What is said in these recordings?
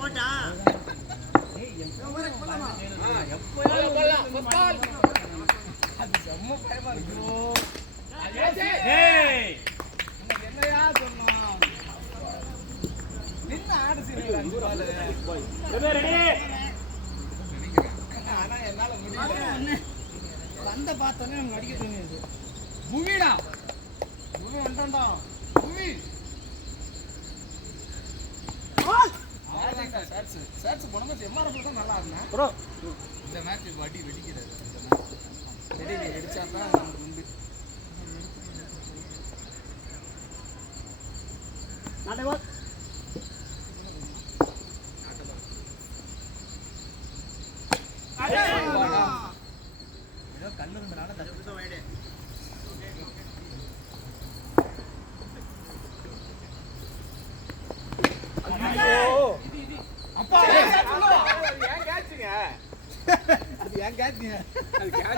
போட்டா செம்ம பயமா இருக்கு. என்னையா சொன்னோம் நின்று ஆடு சீரியல் ஆனா என்னால முடியல. வந்த பார்த்தோன்னே நம்ம அடிக்க தோணுது. புவிடா புவி வந்துட்டா புவி நல்லா இருந்தா இந்த மேட்ச் வடி வெடிக்கிறாரு. வெடிச்சா தான் நமக்கு உண்டு. கண்ணு இருந்தனால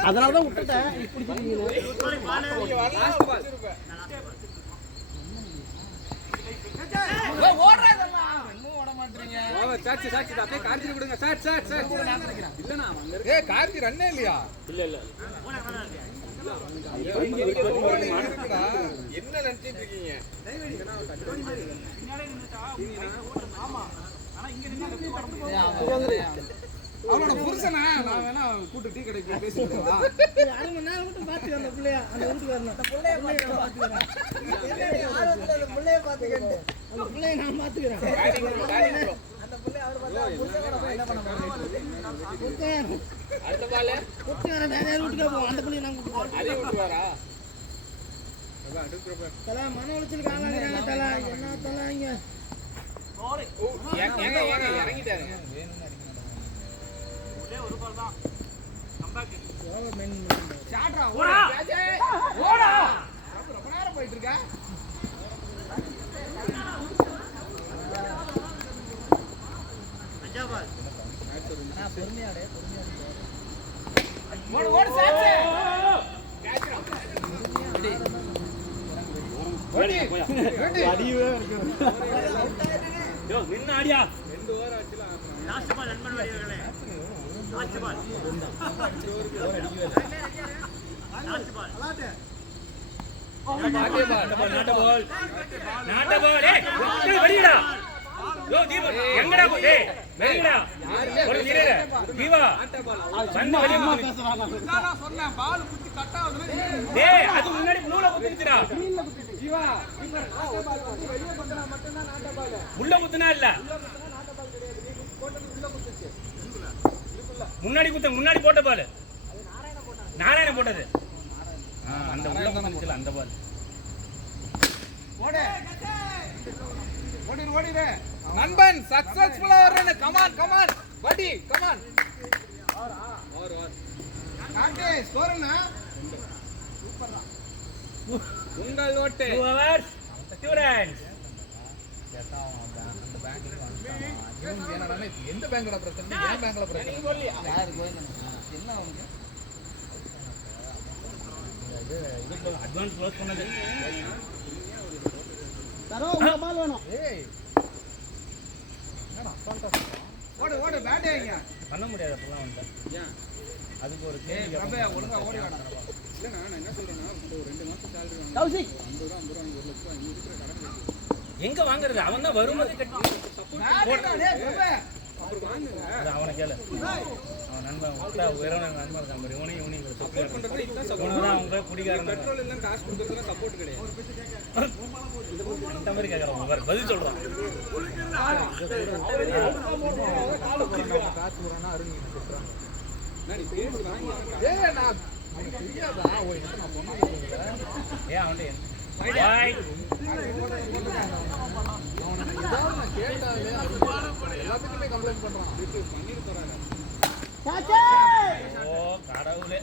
அதனாலதான் விட்டுட்டேன். கார்த்தி ரன்னே இல்லையா? இல்ல என்ன நினைச்சிட்டு இருக்கீங்க? அவனோட புருஷனா நான் வேணா கூட்டு டீ கடைக்கு பேசிக்கிறேன். அரை மணி நேரம் மட்டும் பாத்துக்க அந்த புள்ளைய. அந்த வீட்டுக்கு வரணும். அந்த புள்ளைய பாத்துக்கிறேன். அந்த புள்ளைய பாத்துக்கிறேன். அந்த புள்ளைய நான் பாத்துக்கிறேன். அந்த புள்ளைய அவர் பார்த்தா புருஷனோட போய் என்ன பண்ண போறீங்க? அடுத்த பால் குட்டியார வேற வீட்டுக்கு போ. அந்த புள்ளைய நான் கூட்டி அதே வீட்டு வரா. தல மன உளைச்சல் காலாங்கறாங்க தல. என்ன தல இங்க ஏங்க இறங்கிட்டாருங்க. ஒரு பால் தான் கம்பேக். ஷாட்ரா ஓடா ஓடா. ரொம்ப நேரம் போயிட்டு இருக்க. அஞ்சா பால் நான் பொறுமையாடே ஓடு ஓடு சாச்சே கேட்ச் ஓடி ஓடி அடிவே இருக்கு. யோ நின்னு ஆடியா. 2 ஓவர் ஆச்சுல. லாஸ்ட் பால் நண்பன் வடிவர்களே. லாஸ்ட் பால் லாஸ்ட் பால் அலாட் நாட்ட பால் ஏய் வெளியடா. யோ தீபா எங்கடா போ டேய் வெளியடா. ஒரு வீரர தீபா வந்து வெளிய பேசுறானா. நான் சொன்னேன் பால் குத்தி கட்டா வந்து டேய் அது முன்னாடி நூல குத்திடுச்சுடா. ஜீவா கீப்பர் நாட்ட பால் வந்து வெளிய பண்றா மட்டும் தான் நாட்ட பால். உள்ள குத்துனா இல்ல. நாட்ட பால் கிடையாது. நீ போட்டது உள்ள குத்துச்சு. முன்னாடி குத்த முன்னாடி போட்ட பால் அது நாராயண போட்டது. அந்த உள்ள குத்துச்சுல அந்த பால். ஓடு ஓடிரு ஓடிரு நண்பன் சக்சஸ்ஃபுல்லா வர்றேன். கமான் கமான் படி கமான். ஓவர் காண்டே ஸ்கோர் என்ன? சூப்பர்டா. உங்கள் ஓட்டு 2 hours ஸ்டூடண்ட்ஸ். கேட்டா அந்த பேங்க்ல வந்தாங்க. இவங்க என்னடா எந்த பேங்க்ல பிரச்சனை? ஏன் பேங்க்ல பிரச்சனை? நீங்க சொல்லியா? யார் கோயிந்தா? என்ன அவங்க? இது அட்வான்ஸ் க்ளோஸ் பண்ணது. தரோ உங்க பால் வேணும். ஏய் என்னடா அசால்ட்டா ஓடு ஓடு பேட் ஏங்க பண்ண முடியாது. அப்பலாம் வந்து ஏன் அதுக்கு ஒரு கேள்வி ரபே ஒழுங்கா ஓடி வாடா. இல்ல நான் என்ன சொல்றேன்னா ஒரு 2 மாசம் salary வாங்க. கௌசிக் 50 ரூபாய் 1 லட்சம் இங்க இருக்கிற கடன் எங்க வாங்குறது? அவன் தான் வரும்போது கட்டி சப்போர்ட் போடா. டேய் ரபே அப்புறம் வாங்குங்க. அது அவனை கேளு. அவன் நண்பன் உள்ள வேறவன நண்பன் இருக்கான் பாரு. இவனே சப்போர்ட் பண்றதுக்கு இதுதான் சப்போர்ட். அவங்க குடிகாரன் பெட்ரோல் இல்ல காசு கொடுக்கறதுல சப்போர்ட் கிடையாது. இந்த மாதிரி கேக்குறான் பாரு பதில் சொல்றான். காசு போறானா அருண் சொல்றான். நான் பேசி வாங்கி ஏய் நான் எனக்கு தெரியாதா? ஓ என்ன நான் சொன்னேன். ஏய் அவனே பை அவன இதான் நான் கேட்டாலே எல்லாத்துக்குமே கம்ப்ளைன்ட் பண்றான். இது பண்ணிரு தரானே. சாச்சே ஓ கடவுளே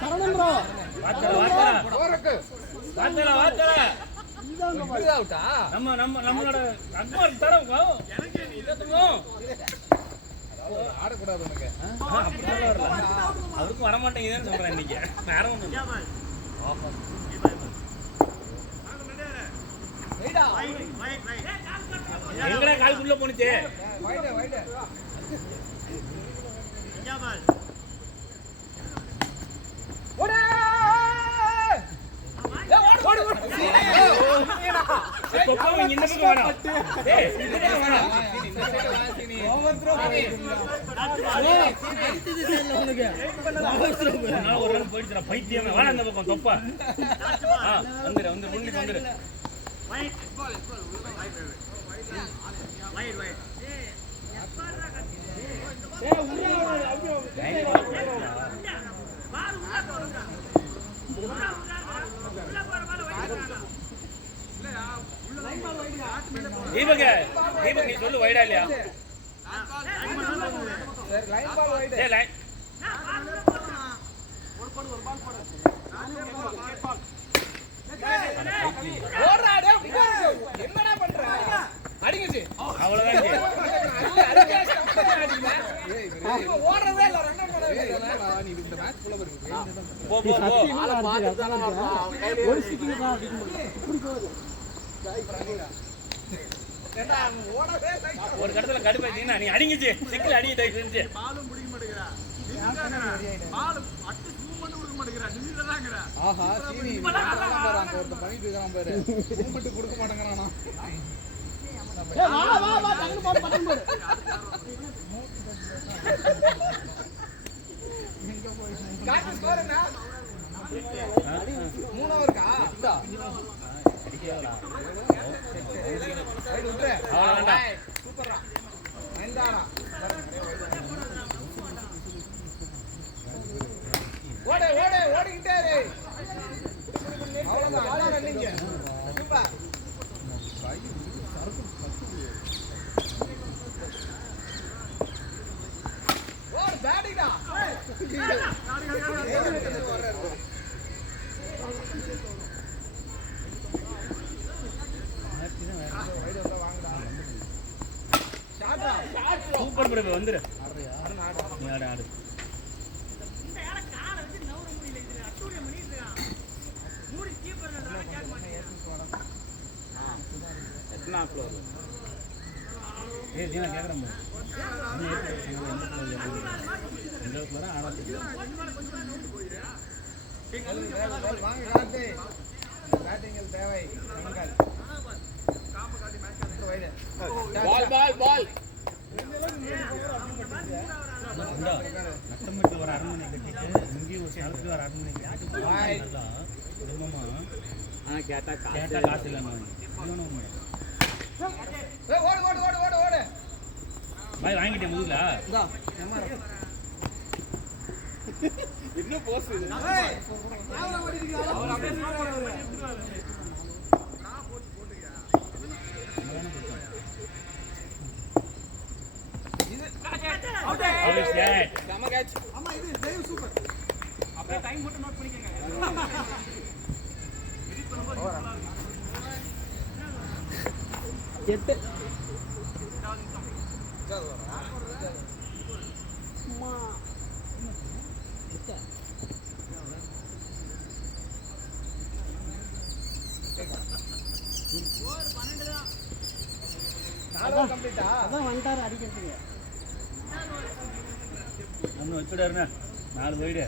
சரணம் ப்ரோ. வாத்தல வாத்தல ஓரக்கு வாத்தல வாத்தல இங்க அவுட்டா. நம்மளோட அக்பர் தரங்க எனக்கு நீ இதத்துமோ ஆடக்கூடாது உனக்கு. அப்படி சொல்ல வரல. அவருக்கும் வரமாட்டேங்குதுன்னு சொல்றேன் இன்னைக்கு. வேற ஒண்ணும் இல்ல. எங்கடா காலுக்குள்ள போனுச்சு? இந்த பக்கம் வேணாம். ஒரு ரன் போயிடுச்சுடா பைத்தியம். வேணா இந்த பக்கம் தொப்பா. வந்துரு வந்து முன்னிக்கு வந்துரு. தீபக் நீ சொல்லு வைடா இல்லையா? ஒரு கடத்துல கடுப்பாச்சீங்கன்னா நீ அடிங்கிச்சு சிக்கல் அடிங்க தயவு செஞ்சு. ஆஹா சீனி ஒருத்தன் பண்ணிட்டு இருக்கான் பாரு. மூமெண்ட் கொடுக்க மாட்டேங்கிறானா? சூப்பர் பிரபு வந்துரு. நீ ஆடு ஆடு. ஏய் ஜீவா கேக்குறேன் பாரு. இந்த ஃப்ளோர் ஆடாதீங்க. வாங்க காட்டு. பேட்டிங் தேவை. பால் பால் பால். நட்டமிட்டு ஒரு அரண்மனை கட்டிட்டு இங்கேயும் ஒரு சேலத்துல ஒரு அரண்மனை கட்டிட்டு குடும்பமா கேட்டா காசு இல்லாம பாய் வாங்கிட்டேன் முதுகுல என்ன போஸ் இது? அப்படியே டைம் மட்டும் நோட் பண்ணிக்கங்க. எட்டு அதான் வந்துட்டாரு அடிக்கிறதுக்கு. நம்ம வச்சுடாருண்ணா 4 போயிடு.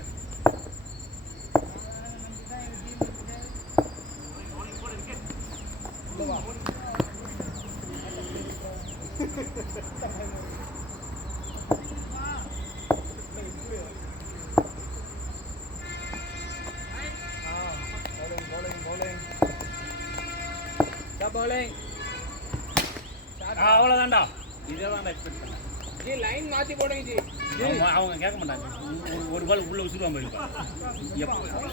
அவ்வளோதான்டா. இதெல்லாம் எக்ஸ்பெக்ட் பண்ணேன். லைன் மாத்தி போடுங்க. அவங்க கேட்க மாட்டாங்க. ஒரு பால் உள்ள விசுவாம இருக்கும்.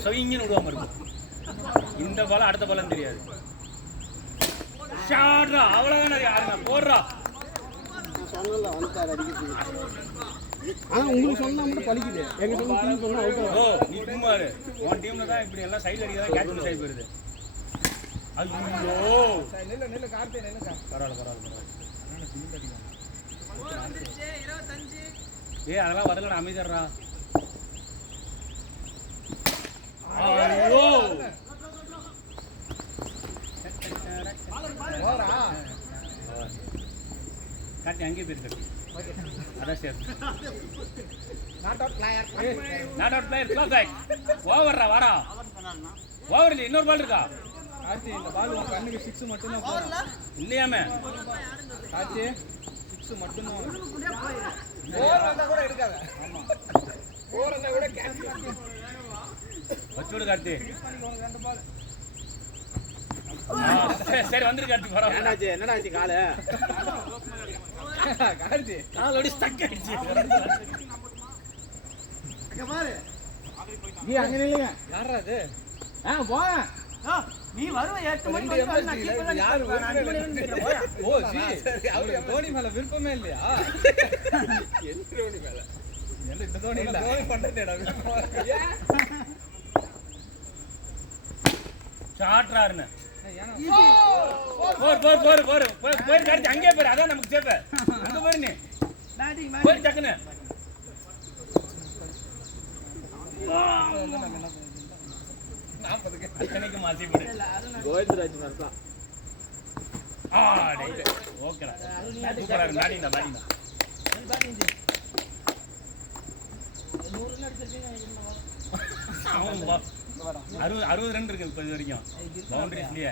சவிங்கன்னு விடுவாம இருக்கும். இந்த பாலம் அடுத்த பாலம் தெரியாது. ஷாட்ரா அவ்வளோதானே யாருங்க போடுறா. சொன்னல வந்துட்டாரு அடிக்கிறதுக்கு. ஆனா உங்களுக்கு சொன்னா மட்டும் பலிக்குது. எங்க டீம் சொன்னா அவுட் ஆகும். ஓ நீ குமார் உன் டீம்ல தான் இப்படி எல்லாம் சைடுல அடிக்க தான் கேட்ச் மிஸ் ஆகி போயிருது. ஐயோ நில்ல நில்ல கார்த்திகே நில்லுங்க. பரவாயில்ல பரவாயில்ல பரவாயில்ல. வந்துருச்சு 25 ஏய் அதெல்லாம் வரலடா அமைதியாடுறா. ஐயோ காட்டி அங்கேயே போயிரு கட்டி. அதான் safe. Not out player close ஆயிட். ஓவர்ரா வாடா. ஓவர் இல்ல இன்னொரு பால் இருக்கா? கார்த்தி இந்த பால் உன் கண்ணுக்கு 6 மட்டும் தான் போறோம். இல்லையாமே. கார்த்தி 6 மட்டும் தான். ஓவர் வந்தா கூட எடுக்காத. ஆமா. ஓவர் வந்தா கூட கேட்ச் பண்ணு. வச்சுடு கார்த்தி. சரி வந்துரு கார்த்தி பரவாயில்லை. என்னடா ஆச்சு காலு? கார்த்தி கால் ஓடி ஸ்டக் ஆயிடுச்சு. அங்க பாரு. நீ அங்க நில்லுங்க. யாரா அது? போ. நீ வருவ 8 மணிக்கு வந்து நான் கீப்பர் தான் யார் நிக்கிறேன். 5 மணி வந்து நிக்கிறேன். ஓ ஜி அவருக்கு தோனி மேல விருப்பமே இல்லையா? எந்த தோனி மேல? இந்த தோனி இல்ல. தோனி பண்றதேடா விருப்பம். சாட்றாருன்னு. ஏனா போர் கார்த்தி அங்கேயே போயிரு. அதான் நமக்கு சேஃப். அங்க போயிரு நீ. பேட்டிங் போய் டக்குன்னு. அத்தனைக்கு மாசி போடு. கோவிந்தராஜ் மாதிரி ஓகேடா. சூப்பரா இருக்கு. பேட்டிங் தான். 100 ரன் அடிச்சிருக்கீங்க. 60 ரன் இருக்கு இப்போ இது வரைக்கும் பவுண்டரிஸ்லயே.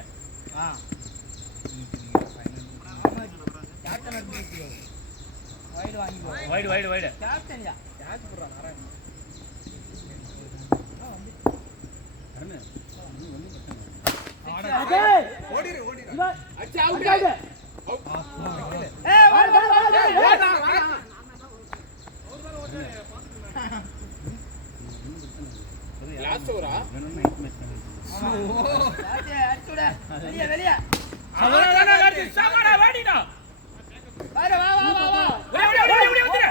கேப்டன் அடிச்சிருக்கீங்க. வைடு வாங்கிக்கோ. வைடு கேப்டன் யா. கேட்ச் போடுறா நாராயணன். அருண் நீ ஒண்ணு ஓடிரு. அச்சா அவுட் ஆடு. ஏய் வா. லாஸ்ட் ஓவரா? அடிச்சுடா. வெளிய. அவனடா கார்த்தி சாமடா வாடிடா. வா. ஓடி வந்துரு.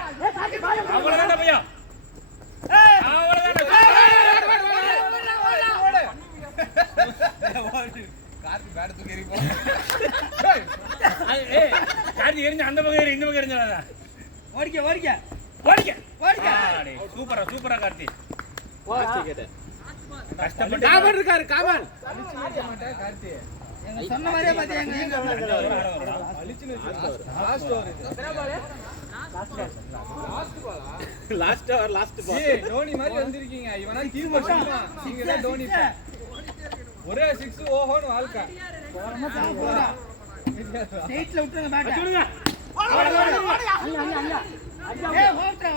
அவளடா பையா. அவளடா. கார்த்தி பேட் தூக்கி எறி போ. ஏய் கார்த்தி எறிஞ்சு அந்த பக்கம் எறி இந்த பக்கம் எறிஞ்சடா. ஓடிக்க. சூப்பரா கார்த்தி. லாஸ்ட் கேட்ட. கஷ்டப்பட்டு காமன் இருக்காரு காமன். அழிச்சு நிக்க மாட்டே கார்த்தி. எங்க சொன்ன மாதிரியே பாத்தியா எங்க அழிச்சு நிக்க. லாஸ்ட் ஓவர் இது. Last ball. ஏய் தோனி மாதிரி வந்திருக்கீங்க. இவனா கீப்பர் சொல்றான். நீங்க தான் தோனி. ஒரே 6 ஓஹோன்னு வாழ்க்கை. போறா. ஸ்ட்ரைட்ல விட்டுங்க பேட். சொல்லுங்க. ஏய் ஓட்றா.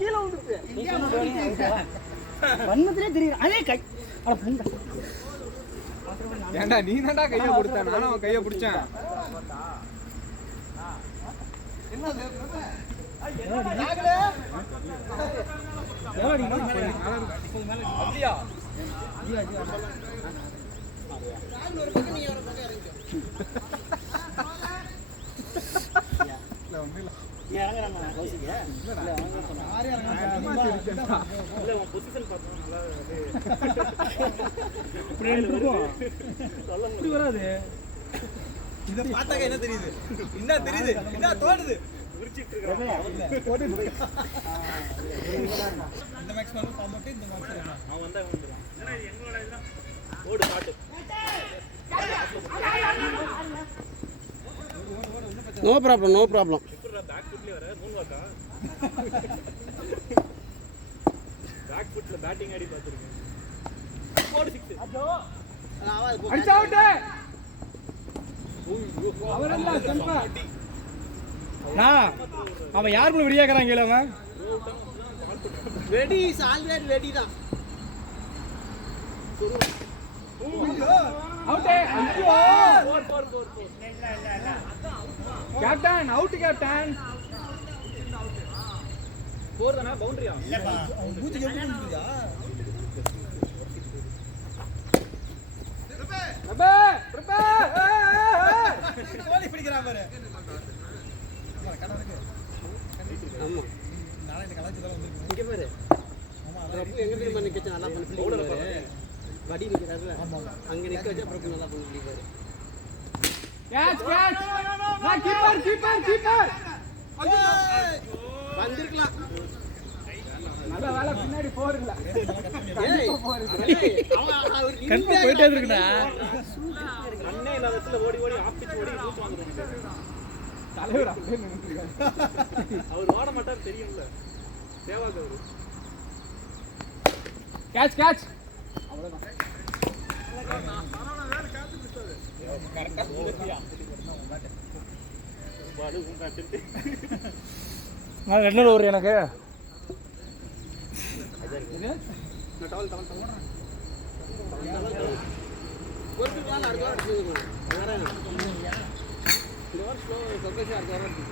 கீழ விழுந்துச்சு. நீ சொன்ன டோனி வண்ணத்திலே தெரியுது. அதே கை. அட புங்க. ஏண்டா நீ தான்டா கைய கொடுத்த. நானும் அவன் கைய பிடிச்சேன். அப்படியா? நீ இறங்குறானே கௌசிக்கு. இல்ல அவங்க சொன்னா. யாரே இறங்குறாங்க. இல்ல உன் பொசிஷன் பார்த்தா நல்லா இப்படி இருக்கும். இப்படி வராது. இத பார்த்தாக்க என்ன தெரியுது? என்ன தெரியுது? என்ன தோணுது? உரிச்சிட்டு இருக்கறேன். இந்த மேட்ச் வந்து பாம்பட்டு இந்த மேட்ச் அவன் வந்தா வந்துறான். என்னடா இது எங்களோட இதுதான். ஓடு பாட்டு. No problem. இப்பறா பேக் ஃபுட்லயே வர மூணு வாக்கா. பேக் ஃபுட்ல பேட்டிங் ஆடி பாத்துருக்கேன். போடு 6. அடிச்சு அவுட். அவரெல்லாம் செல்பா. அவன் யார் கூட விடியாக்கறான் கேளு அவன். ரெடி இஸ் ஆல்வேஸ் ரெடி தான். அவுட். ஐயோ 4. இல்ல. Captain out captain. 4 தானா பவுண்டரியா? இல்லப்பா. மூஞ்சி எப்படி குடிக்குதா? கோலி பிடிக்கிறா பாரு. ஆமா. நாளை இந்த கலாச்சாரம் வந்து இங்க பாரு. ஆமா ரப்பு எங்க போய் பண்ணி கச்ச நல்லா பண்ணி ஃபீல்டிங் பாரு. வடி நிக்கிறாருல. அங்க நிக்க வச்சா பிரபு நல்லா பண்ணி பாரு. கேட்ச். நான் கீப்பர். வந்திருக்கலாம். நல்ல வேலை பின்னாடி போறல. ஏய், அவர் கண்டிப்பா போயிட்டே இருக்குடா. அண்ணே இல்லாதத்துல ஓடி ஓடி ஆப்பிச்சு ஓடி ரூட் வாங்குறாங்க. தலைவர் அப்படியே நின்னுட்டாரு. அவர் ஓட மாட்டார் தெரியும்ல. சேவாக் அவரு. Catch catch. அவ்வளவுதான். கரெக்ட்டா போறியா? பாலு உங்க கட்டிட்டு. நான் ரெண்டு ஓவர் எனக்கு. என்ன? நான் டவல் ஒருத்தர் அடுத்த வாரம் அடிச்சுக்கணும். வேற என்ன? இந்த வாரம் ஸ்லோ ப்ரொக்ரஸிவ் அடுத்த வாரம் இருக்கு.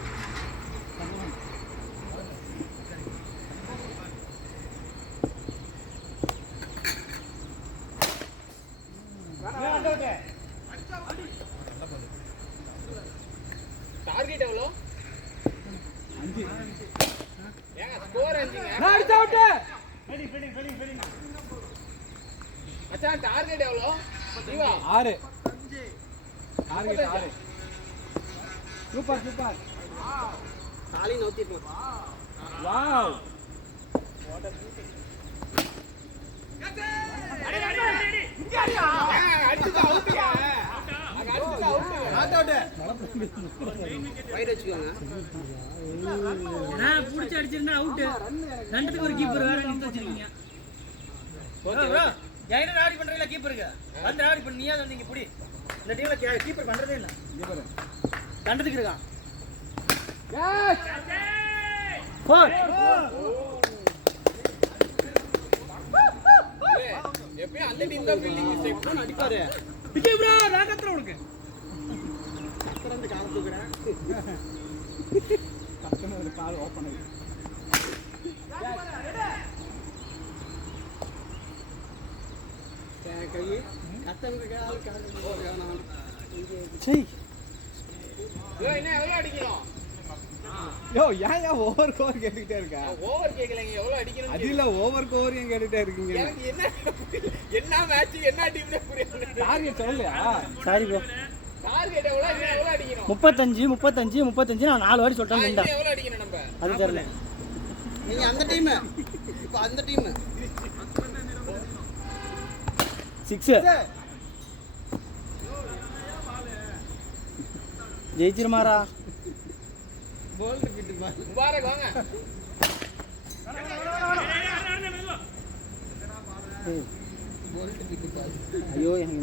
டார்கெட் எவ்வளோ? 5. ஏங்க ஸ்கோர் 5ங்க. நான் அடிச்ச அவுட். ஃபீல்டிங். அச்சா டார்கெட் எவ்வளோ? ஜீவா 6. டார்கெட் 6. சூப்பர். காலையும் நவுத்திருக்கலாம். வாவ். அடிச்சு அவுட்யா. நான் புடிச்சு அடிச்சிருந்தா அவுட். ரெண்டுத்துக்கு ஒரு கீப்பர் வேற நிறுத்தி வச்சிருக்கீங்க. Okay bro. கையில ராடி பண்றீங்களா கீப்பருக்கு? வந்து ராடி பண்ணி நீயா வந்தீங்க புடி. இந்த டீம்ல கீப்பர் பண்றதே இல்ல. கீப்பர். ரெண்டுத்துக்கு இருக்கான். கேட்ச். 4. எப்பயும் அந்த டீம் தான் ஃபீல்டிங் மிஸ்டேக் பண்ண அடிப்பாரு. விஜய் ப்ரோ நான் கத்துறேன் உனக்கு. கத்துறேன் கால் தூக்குறேன். கத்துன ஒரு கால் ஓபன் ஆயிடுச்சு. கை கத்தனுக்கு கால் போறானாம். சரி. என்ன எவ்வளவு அடிக்கணும்? யோ ஏன் ஓவர் கோர் கேட்டுட்டே இருக்க? ஓவர் கேக்கலங்க எவ்வளவு அடிக்கணும்? அது இல்ல ஓவர் கோர் ஏன் கேட்டுட்டே இருக்கீங்க? எனக்கு என்ன மேட்ச் என்ன டீம்னே புரியல. டார்கெட் சொல்லலையா? Sorry bro. டார்கெட் எவ்வளவு அடிக்கணும்? 35 நான் 4 வாட்டி சொல்லிட்டேன். எவ்வளவு அடிக்கணும் நம்ம? அது தெரியல. நீங்க அந்த டீம். இப்போ அந்த டீம். 6. ஜெயிச்சிருமாரா? போல்ட் கிட்ட பால். முபாரக் வாங்க. போல்ட் கிட்ட பால். ஐயோ எனக்கு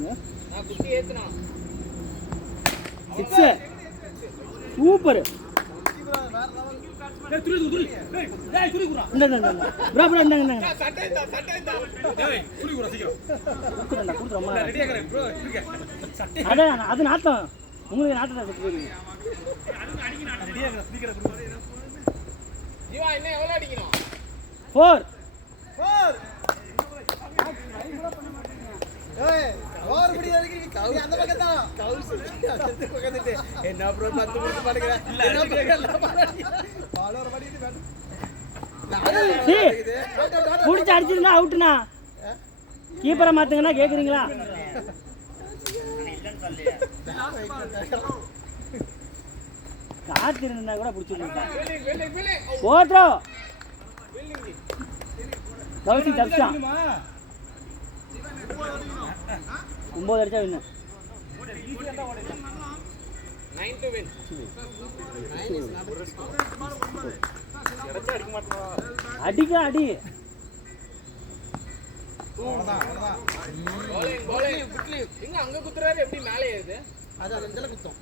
நான் குட்டி ஏத்துனா. 6. சூப்பர். டேய் துரி குறா. இந்த ப்ரோ இந்தாங்க. சட்டை இந்த. டேய் துரி குறா சீக்கிரம். குடுறேன் ரொம்ப ரெடியா இருக்கேன் ப்ரோ. இருங்க. சட்டை அதான் அது நாட்டம். உங்களுக்கு நாட்டத்தை செத்து போறீங்க. அதுக்கு அடிக்கணும். ரெடியா இருக்கேன் சீக்கிரம் குடு. ஜீவா என்ன எவ்வளவு அடிக்கணும்? 4. ஏய் ஓவர் படி அடிக்கிறீங்க. கவுஸ் அந்த பக்கம் தான். கவுஸ் அந்த பக்கத்துட்டு. என்ன ப்ரோ 10 மினிட் பாடுங்க. என்ன பால் ஓவர் படி இது வேணும். புடிச்சு அடிச்சிருந்தா அவுட்னா. கீப்பரை மாத்துங்கனா கேக்குறீங்களா? காத்து இருந்தா கூட புடிச்சிருந்தா. ஓட்ரோ. கவுசி தப்சா. 9 அடிச்சா வின்னு. 9 to win. அடிக்க அடி. bowling. எங்க அங்க குத்துறாரு எப்படி மேலே ஏறுது? அது அந்த குத்தம்.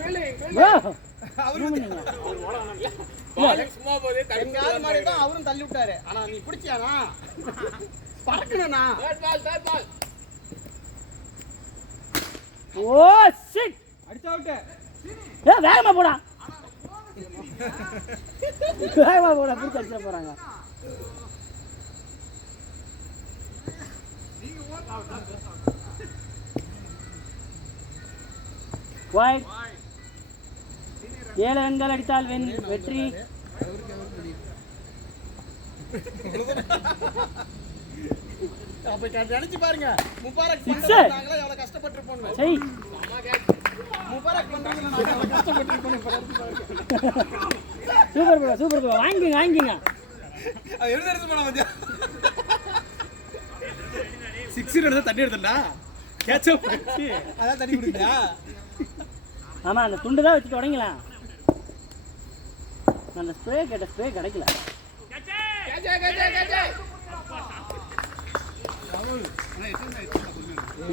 ஃபீல்டிங். ப்ரோ பாலிங் சும்மா போதே எங்க ஆள் மாதிரி தான் அவரும் தள்ளி விட்டாரு. ஆனா நீ பிடிச்சியானா? பறக்கணும்னா. Third ball. Oh shit. அடிச்ச அவுட். வேகமா போடா. புடிச்சு அடிச்சிட போறாங்க. வைட். 7 ரன்கள் அடித்தால் வெற்றி. அப்ப நினைச்சு பாருங்க முபாரக் Six. பண்ணாங்களா எவ்வளவு கஷ்டப்பட்டு இருப்போம். சரி அம்மா கேட்ச் சூப்பர் ப்ரோ வாங்கிங்க எடுத்து போனா வந்து 6 எடுத்து தண்ணி எடுத்தா கேட்சப் அதான் தண்ணி குடிக்கலையா? ஆமா அந்த துண்டு தான் வச்சு தொடங்கலாம். அந்த ஸ்ப்ரே கிடைக்கல.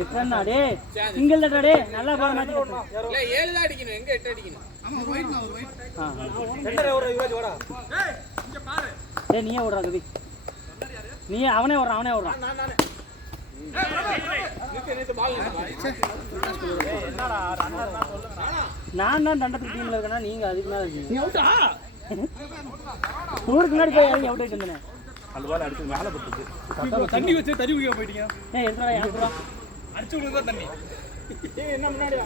எத்தனை டேய் சிங்கிள் தட்டா டேய் நல்லா பால் மாத்தி இல்ல 7 தான் அடிக்கணும். எங்க 8 அடிக்கணும்? ஆமா ஒரு ரைட் ஒரு ரைட். ரெண்டரை ஓடுற யுவராஜ் ஓடா. ஏய் இங்க பாரு. டேய் நீயே ஓடுறா கவி. நீ அவனே ஓடுறான். நானே. நான் தான் தண்டத்துக்கு டீம்ல இருக்கேன்னா நீங்க அதுக்கு மேல இருக்கீங்க. நீ அவுட்டா? ஊருக்கு முன்னாடி போய் இறங்கி அவுட் ஆயிட்டு வந்தேன். அந்த பால் அடிச்சு மேலே பட்டுச்சு. தண்ணி வச்சு தண்ணி குடிக்க போயிட்டீங்க. ஏய் எதுடா யாருடா அடிச்சு விடுறதா தண்ணி. ஏய் என்ன முன்னாடி வா.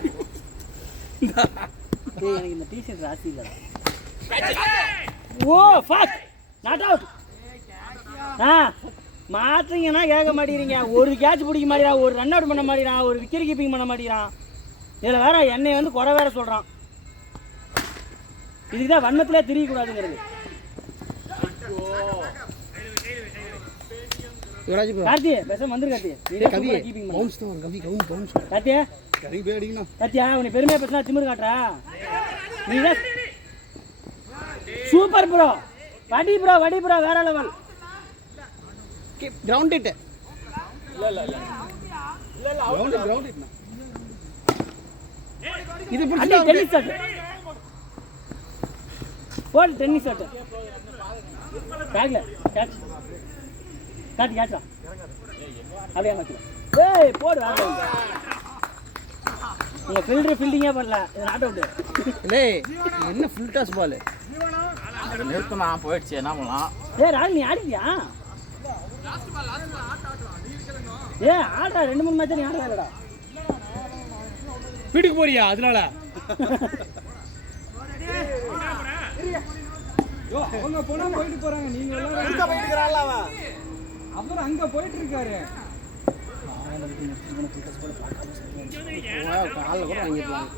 ஏய் எனக்கு இந்த டீ-ஷர்ட் ராசி இல்லடா. ஓ ஃபக் நாட் அவுட். மாத்துறீங்கன்னா கேட்க மாட்டேங்கிறீங்க. ஒரு கேட்ச் பிடிக்க மாட்டேங்கிறான், ஒரு ரன் அவுட் பண்ண மாட்டேங்கிறான், ஒரு விக்கெட் கீப்பிங் பண்ண மாட்டேங்கிறான். இதில் வேற என்னை வந்து குறை வேற சொல்கிறான். இதுக்கு தான் வண்ணத்திலே தெரியக்கூடாதுங்கிறது. யுவராஜ் ப்ரோ கார்த்தி பேசாம வந்துரு கார்த்தி. கவி கீப்பிங் பவுன்ஸ் தான் கவி பவுன்ஸ். கார்த்தி கவி போய் அடிக்கணும். கார்த்தியா உன்னை பெருமையாக பேசினா திமிரு காட்டுறா நீ தான். சூப்பர் ப்ரோ வடி ப்ரோ வேற லெவல். Ground it. இல்ல கிரவுண்ட் இட். இது அடி பிடிச்சா டென்னிஸ் ஷாட் போடு. டென்னிஸ் ஷாட் பேக்ல கேட்ச் கேட்சா அப்படியே மாத்தி. ஏய் போடு வேற. உங்க ஃபீல்டிங்கே பண்ணல. இது நாட் அவுட். டேய் என்ன ஃபுல் டாஸ் பால். நிறுத்தினா போயிடுச்சு என்ன பண்ணலாம்? ஏய் ராகுல் நீ ஆடிட்டியா? ஏ ஆடா 2-3 மேட்ச் நீ ஆடவே இல்லடா. வீட்டுக்கு போறியா அதனால? அவங்க போனா போயிட்டு போறாங்க. நீங்க எல்லாம் எங்க போயிட்டு இருக்கறான்ல அவன். அவர் அங்க போயிட்டு இருக்காரு. கால்ல கூட வாங்கிடுவாங்க.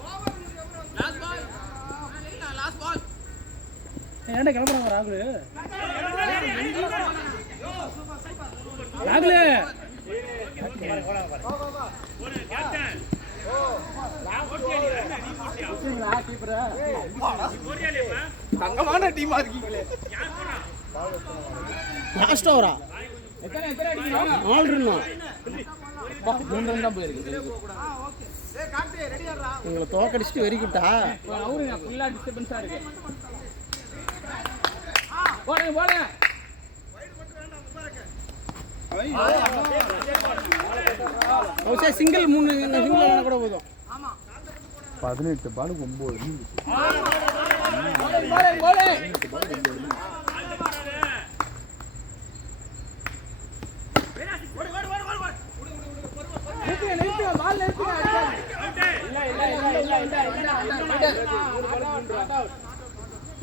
ஏன்டா கிளம்புறாங்க ராகுல்? தங்கமான டீமா இருக்கீங்களே. லாஸ்ட் ஓவரா? எத்தனை அடிக்கணும்? 4 ரன். 3 ரன் தான் போயிருக்கு. உங்களை தோக்கடிச்சிட்டு வெரி குட்டா. அவரு ஃபுல்லா டிஸ்டர்பன்ஸா இருக்கு. போடுங்க சிங்கிள் 3 சிங்கிள் கூட போதும். 18 பாலுக்கு 9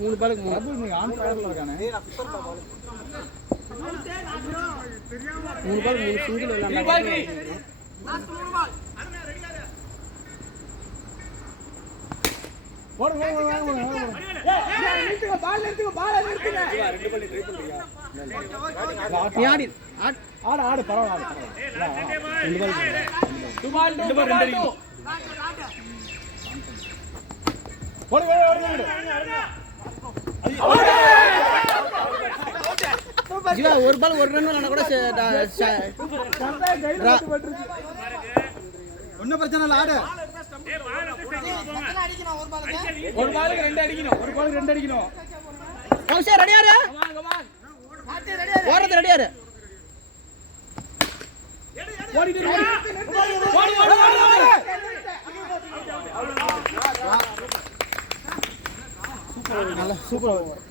3 பாலுக்கு 3. ஆன் ஃபயர்ல இருக்கானே. 3 பால் 3 சிங்கிள் விளையாண்டாங்க. ஆடு பரவாயில்ல. 2 பால் 2 அடிக்கணும். ஜீவா ஒரு பால் 1 ரன் விளையாண்டா கூட ஒன்னும் பிரச்சனை இல்ல. ஆடு ஒரு பாலுக்கு 2 அடிக்கணும். கௌஷர் ரெடியாரு? ஓடுறது ரெடியாரு? சூப்பர்.